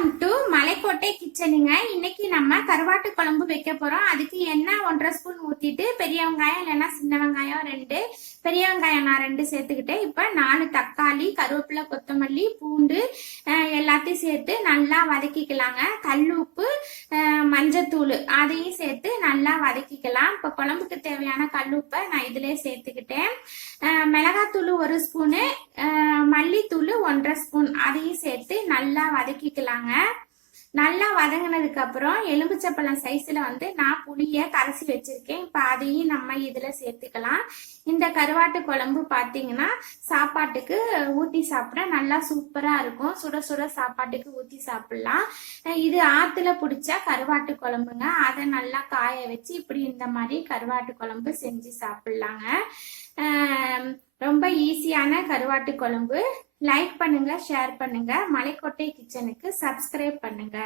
Welcome to மலைக்கோட்டை கிச்சனுங்க. இன்னைக்கு நம்ம கருவாட்டு குழம்பு வைக்க போறோம். அதுக்கு எண்ணெய் ஒன்றரை ஸ்பூன் ஊத்திட்டு பெரிய வெங்காயம் இல்லைன்னா சின்ன வெங்காயம் ரெண்டு பெரிய வெங்காயம் நான் ரெண்டு சேர்த்துக்கிட்டேன். இப்போ நாலு தக்காளி கருவேப்பிலை கொத்தமல்லி பூண்டு எல்லாத்தையும் சேர்த்து நல்லா வதக்கிக்கலாங்க. கல் உப்பு மஞ்சத்தூள் அதையும் சேர்த்து நல்லா வதக்கிக்கலாம். இப்போ குழம்புக்கு தேவையான கல் உப்பை நான் இதிலே சேர்த்துக்கிட்டேன். மிளகாத்தூள் ஒரு ஸ்பூனு மல்லி ஒன்றரை ஸ்பூன் அதையும் சேர்த்து நல்லா வதக்கிக்கலாங்க. நல்லா வதங்கினதுக்கு அப்புறம் எலுமிச்சப்பழம் சைஸ்ல வந்து நான் புளிய கரைச்சி வச்சிருக்கேன். இப்போ அதையும் நம்ம இதுல சேர்த்துக்கலாம். இந்த கருவாட்டு குழம்பு பார்த்தீங்கன்னா சாப்பாட்டுக்கு ஊற்றி சாப்பிட நல்லா சூப்பரா இருக்கும். சுட சுட சாப்பாட்டுக்கு ஊற்றி சாப்பிடலாம். இது ஆத்துல பிடிச்ச கருவாட்டு குழம்புங்க. அதை நல்லா காய வச்சு இப்படி இந்த மாதிரி கருவாட்டு குழம்பு செஞ்சு சாப்பிடலாங்க. ரொம்ப ஈஸியான கருவாட்டு குழம்பு. லைக் பண்ணுங்க ஷேர் பண்ணுங்க. மலைக்கோட்டை கிச்சனுக்கு சப்ஸ்கிரைப் பண்ணுங்க.